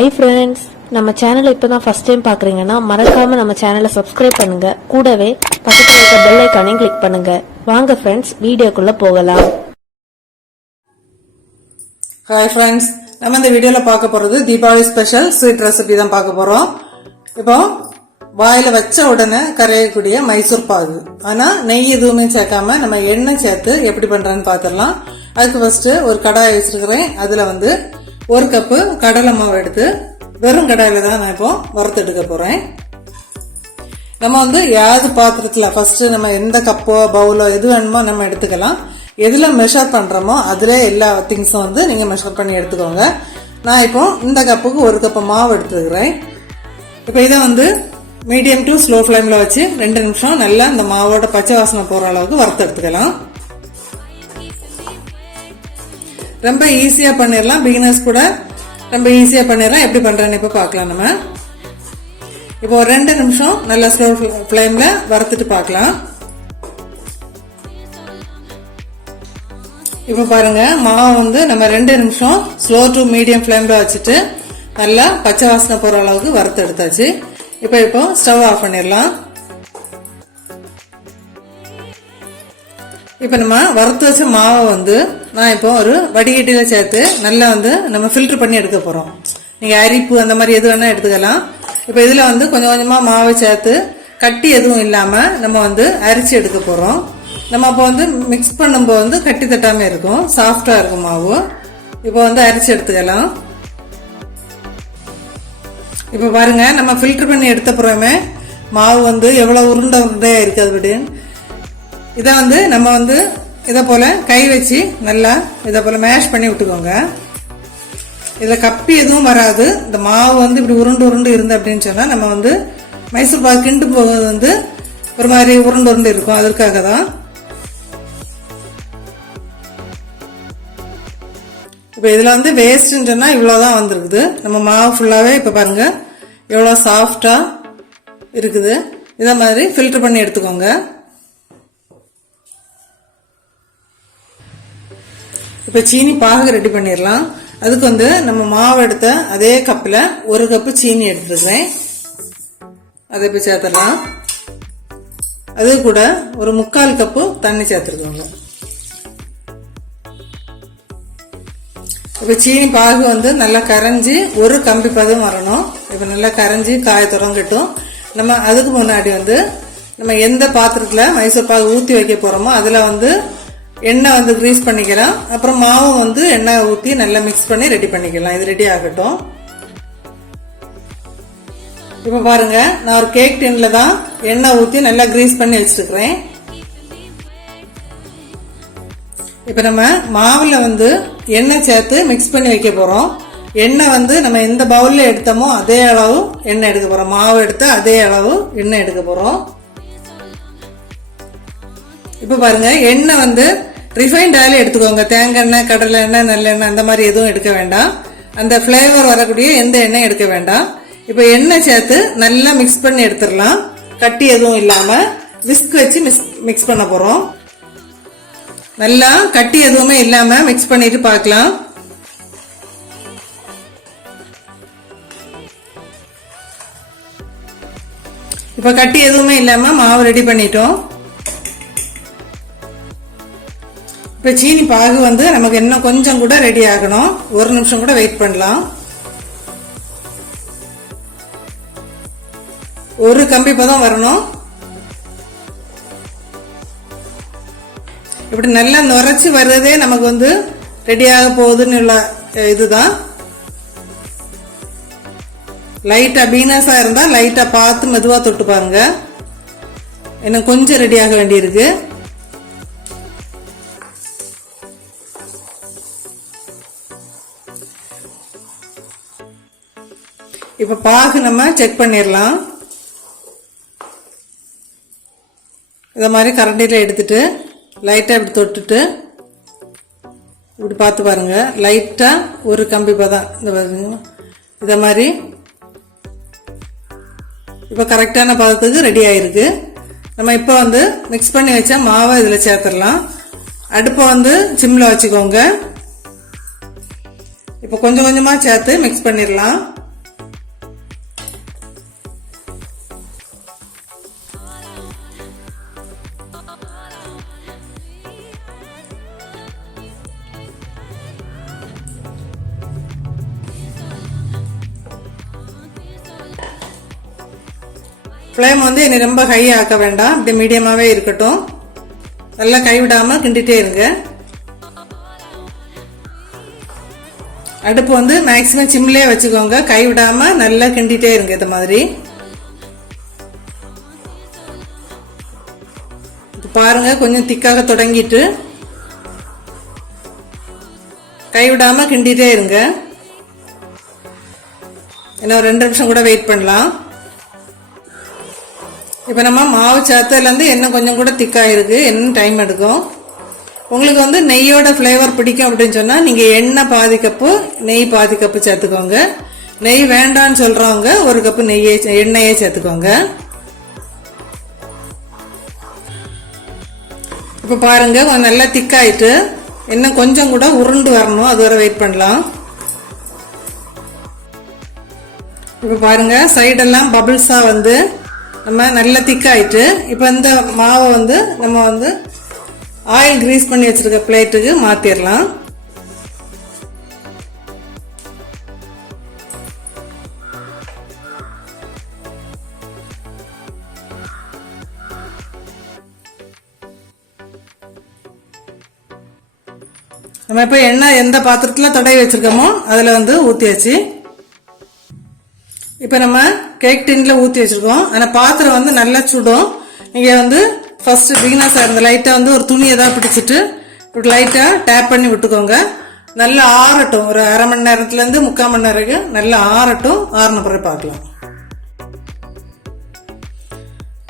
Hi friends, நம்ம சேனலை இப்பதான் ஃபர்ஸ்ட் டைம் பார்க்கறீங்கன்னா மறக்காம நம்ம சேனலை சப்ஸ்கிரைப் பண்ணுங்க. கூடவே பக்கத்துல இருக்க பெல் ஐகானையும் கிளிக் பண்ணுங்க. வாங்க ஃப்ரெண்ட்ஸ், வீடியோக்குள்ள போகலாம். ஹாய் ஃப்ரெண்ட்ஸ், நம்ம இந்த வீடியோல பார்க்க போறது தீபாவளி ஸ்பெஷல் ஸ்வீட் ரெசிபி தான் பார்க்க போறோம். இப்போ வாயில வச்ச உடனே கரையக்கூடிய மைசூர் பாகு, ஆனா நெய் எதுவுமே சேர்க்காம நம்ம எண்ணெய் சேர்த்து எப்படி பண்றேன்னு பார்த்துடலாம். அதுக்கு ஃபர்ஸ்ட் ஒரு கடாய் வச்சிருக்கிறேன். அதுல ஒரு கப்பு கடலை மாவு எடுத்து வெறும் கடாயில தான் நான் இப்போ வறுத்து எடுக்க போறேன். நம்ம யாவது பாத்திரத்துல ஃபர்ஸ்ட் நம்ம எந்த கப்போ பவுலோ எது வேணுமோ நம்ம எடுத்துக்கலாம். எதுல மெஷர் பண்றோமோ அதுல எல்லா திங்ஸும் நீங்க மெஷர் பண்ணி எடுத்துக்கோங்க. நான் இப்போ இந்த கப்புக்கு ஒரு கப்பு மாவு எடுத்துக்கிறேன். இப்போ இதை மீடியம் டு ஸ்லோ ஃப்ளேம்ல வச்சு 2 நிமிஷம் நல்லா இந்த மாவோட பச்சை வாசனை போற அளவுக்கு வறுத்து எடுத்துக்கலாம். ரொம்ப ஈஸியா பண்ணிடலாம், பிகினர்ஸ் கூட ரொம்ப ஈஸியா பண்ணிடலாம். எப்படி பண்றேன்னு இப்ப பார்க்கலாம். நம்ம இப்போ 2 நிமிஷம் நல்லா ஸ்லோ ஃப்ளேம்ல வறுத்துட்டு பார்க்கலாம். இப்ப பாருங்க, மாவு நம்ம 2 நிமிஷம் ஸ்லோ டு மீடியம் ஃப்ளேம்ல வச்சுட்டு நல்லா பச்சை வாசனை போற அளவுக்கு வறுத்து எடுத்தாச்சு. இப்போ ஸ்டவ் ஆஃப் பண்ணிடலாம். இப்ப நம்ம வறுத்து வச்ச மாவை நான் இப்போ ஒரு வடிகட்டியில சேர்த்து நல்லா நம்ம ஃபில்டர் பண்ணி எடுக்க போறோம். நீங்க அரிப்பு அந்த மாதிரி எது வேணா எடுத்துக்கலாம். இப்ப இதுல கொஞ்சம் கொஞ்சமா மாவை சேர்த்து கட்டி எதுவும் இல்லாம நம்ம அரிச்சு எடுக்க போறோம். நம்ம அப்போ மிக்ஸ் பண்ணும்போது கட்டி தட்டாம இருக்கும், சாஃப்டா இருக்கும் மாவு. இப்போ அரிச்சு எடுத்துக்கலாம். இப்ப பாருங்க, நம்ம ஃபில்டர் பண்ணி எடுத்த பிறமே மாவு எவ்வளவு உருண்டை உருண்டையா இருக்கு. அது இதை நம்ம இதை போல கை வச்சு நல்லா இதை போல மேஷ் பண்ணி விட்டுக்கோங்க. இதுல கப்பி எதுவும் வராது. இந்த மாவு இப்படி உருண்டு உருண்டு இருந்து அப்படின்னு சொன்னா நம்ம மைசூர் பாகு கிண்டும் போது ஒரு மாதிரி உருண்டு உருண்டு இருக்கும். அதற்காக தான். இப்ப இதுல வேஸ்ட்ன்னு சொன்னா இவ்வளவுதான் வந்திருக்குது. நம்ம மாவு ஃபுல்லாவே இப்ப பாருங்க எவ்வளவு சாஃப்டா இருக்குது. இத மாதிரி ஃபில்டர் பண்ணி எடுத்துக்கோங்க. இப்ப சீனி பாகு ரெடி பண்ணிடலாம். அதுக்கு நம்ம மாவு எடுத்த அதே கப்ல ஒரு கப்பு சீனி எடுத்துருக்கேன். அதை இப்ப சேர்த்துடலாம். அது கூட ஒரு 3/4 கப்பு தண்ணி சேர்த்துருக்கோங்க. இப்ப சீனி பாகு நல்லா கரைஞ்சி ஒரு கம்பி பதம் வரணும். இப்ப நல்லா கரைஞ்சி காய தொடங்கட்டும். நம்ம அதுக்கு முன்னாடி நம்ம எந்த பாத்திரத்துல மைசூர் பாகு ஊத்தி வைக்க போறோமோ அதுல எண்ணெய் கிரீஸ் பண்ணிக்கலாம். அப்புறம் மாவும் எண்ணெய் ஊத்தி நல்லா மிக்ஸ் பண்ணி ரெடி பண்ணிக்கலாம். இது ரெடி ஆகட்டும். இப்ப பாருங்க, நான் ஒரு கேக் டின்ல தான் எண்ணெய் ஊத்தி நல்லா கிரீஸ் பண்ணி வச்சிருக்கிறேன். இப்ப நம்ம மாவுல எண்ணெய் சேர்த்து மிக்ஸ் பண்ணி வைக்க போறோம். எண்ணெய் நம்ம எந்த பவுல்ல எடுத்தோமோ அதே அளவு எண்ணெய் எடுக்க போறோம். மாவு எடுத்து அதே அளவு எண்ணெய் எடுக்க போறோம். இப்ப பாருங்க, எண்ணெய் ரிஃபைண்ட் ஆயில் எடுத்துக்கோங்க. தேங்காய் எண்ணெய், கடலை எண்ணெய், நல்லெண்ணெய் அந்த மாதிரி எதுவும் எடுக்க வேண்டாம். அந்த பிளேவர் வரக்கூடிய எந்த எண்ணெய் எடுக்க வேண்டாம். இப்ப எண்ணெய் சேர்த்து நல்லா மிக்ஸ் பண்ணி எடுத்துடலாம். கட்டி எதுவும் இல்லாம விஸ்க் வச்சு மிக்ஸ் பண்ண போறோம். நல்லா கட்டி எதுவுமே இல்லாம மிக்ஸ் பண்ணிட்டு பார்க்கலாம். இப்ப கட்டி எதுவுமே இல்லாம மாவு ரெடி பண்ணிட்டோம். இப்ப சீனி பாகு நமக்கு இன்னும் கொஞ்சம் கூட ரெடி ஆகணும். 1 நிமிஷம் கூட வெயிட் பண்ணலாம். ஒரு கம்பி பதம் வரணும். இப்படி நல்லா நுரைச்சு வர்றதே நமக்கு ரெடி ஆக போகுதுன்னு உள்ள இதுதான். லைட்டா பீனஸா இருந்தா லைட்டா பார்த்து மெதுவா தொட்டு பாருங்க. இன்னும் கொஞ்சம் ரெடி ஆக வேண்டியிருக்கு. இப்ப பாகு நம்ம செக் பண்ணிடலாம். இத மாதிரி கரண்டில எடுத்துட்டு லைட்டா இப்படி தொட்டுட்டு இப்படி பார்த்து பாருங்க. லைட்டா ஒரு கம்பி பதம் இந்த பாருங்க. இத மாதிரி இப்ப கரெக்டான பதத்துக்கு ரெடி ஆயிருக்கு. நம்ம இப்ப மிக்ஸ் பண்ணி வச்ச மாவை இதுல சேர்த்துடலாம். அடுப்பை சிம்ல வச்சுக்கோங்க. இப்ப கொஞ்சம் கொஞ்சமா சேர்த்து மிக்ஸ் பண்ணிடலாம். ஃப்ளேம் வந்து இனி ரொம்ப ஹை ஆக்க வேண்டாம், இப்படி மீடியமாகவே இருக்கட்டும். நல்லா கைவிடாமல் கிண்டிகிட்டே இருங்க. அடுப்பு வந்து மேக்ஸிமம் சிம்லேயே வச்சுக்கோங்க, கைவிடாமல் நல்லா கிண்டிகிட்டே இருங்க. இது மாதிரி பாருங்க, கொஞ்சம் திக்காக தொடங்கிட்டு கைவிடாம கிண்டிட்டே இருங்க. இன்னும் 2 நிமிஷம் கூட வெயிட் பண்ணலாம். இப்போ நம்ம மாவு சேர்த்ததுலேருந்து இன்னும் கொஞ்சம் கூட திக்காக இருக்கு, இன்னும் டைம் எடுக்கும். உங்களுக்கு வந்து நெய்யோட ஃப்ளேவர் பிடிக்கும் அப்படின்னு சொன்னால் நீங்கள் எண்ணெய் பாதி கப்பு நெய் பாதி கப்பு சேர்த்துக்கோங்க. நெய் வேண்டான்னு சொல்கிறவங்க 1 கப்பு எண்ணெயே சேர்த்துக்கோங்க. இப்போ பாருங்க, கொஞ்சம் நல்லா திக்காயிட்டு இன்னும் கொஞ்சம் கூட உருண்டு வரணும், அது வரை வெயிட் பண்ணலாம். இப்போ பாருங்க, சைடெல்லாம் பபிள்ஸாக வந்து நம்ம நல்லா திக்காயிட்டு, இப்போ இந்த மாவை வந்து நம்ம வந்து ஆயில் கிரீஸ் பண்ணி வச்சிருக்க பிளேட்டுக்கு மாற்றிடலாம். நம்ம இப்போ எண்ணெய் எந்த பாத்திரத்தில் தடவி வச்சிருக்கோமோ அதில் வந்து ஊற்றியாச்சு. இப்போ நம்ம கேக் டின்ல ஊற்றி வச்சிருக்கோம். ஆனால் பாத்திரம் வந்து நல்லா சுடும். நீங்கள் வந்து ஃபர்ஸ்ட் பிகினர்ஸாக இருந்த லைட்டாக வந்து ஒரு துணி ஏதாவது பிடிச்சிட்டு இப்படி லைட்டாக டேப் பண்ணி விட்டுக்கோங்க. நல்லா ஆறட்டும், ஒரு அரை மணி நேரத்துலேருந்து 3/4 மணி நேரம் வரைக்கும் நல்லா ஆறட்டும். ஆறின பிறகு பார்க்கலாம்.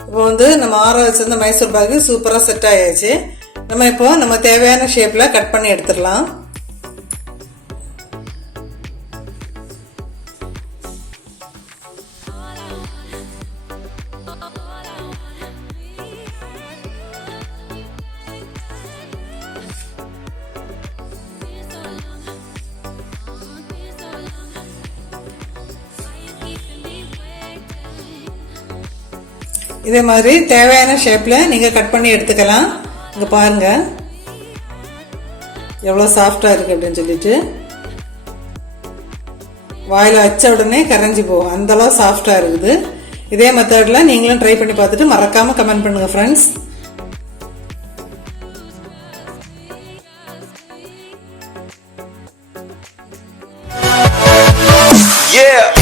இப்போ வந்து நம்ம ஆற வச்சிருந்த மைசூர் பாகு சூப்பராக செட் ஆயாச்சு. நம்ம இப்போ நம்ம தேவையான ஷேப்ல கட் பண்ணி எடுத்துடலாம். இதே மாதிரி தேவையான ஷேப்ல நீங்க கட் பண்ணி எடுத்துக்கலாம். இங்க பாருங்க எவ்வளவு சாஃப்டா இருக்கு அப்படின்னு சொல்லிட்டு, வாயில வச்ச உடனே கரைஞ்சி போகும், அந்த அளவு சாஃப்டா இருக்குது. இதே மெத்தட்ல நீங்களும் ட்ரை பண்ணி பார்த்துட்டு மறக்காம கமெண்ட் பண்ணுங்க ஃப்ரெண்ட்ஸ். Yeah.